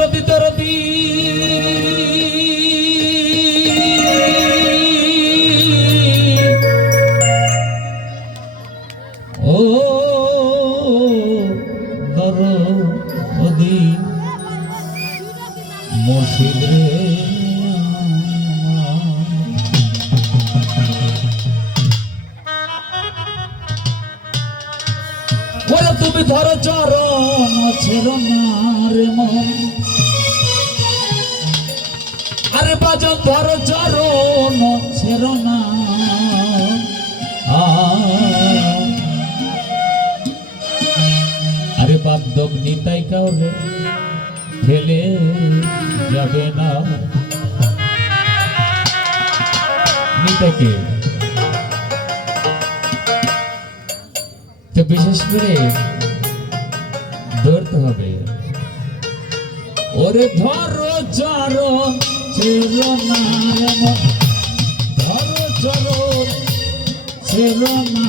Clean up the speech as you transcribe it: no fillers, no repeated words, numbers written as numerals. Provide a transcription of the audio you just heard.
দরদি দরদি ও দরদি মুর্শিদ রে ওরে তুমি ধরো চরণ ছেড়ো না রে মন আরে বাজন ধরো চরণ ছেড়ো না আরে বান্ধব নিতাই কাউরে ফেলে যাবে না নিতাইকে তো বিশেষ করে ধরতে হবে ওরে ধরো চরণ ছেড়ো না ধরো চরণ ছেড়ো না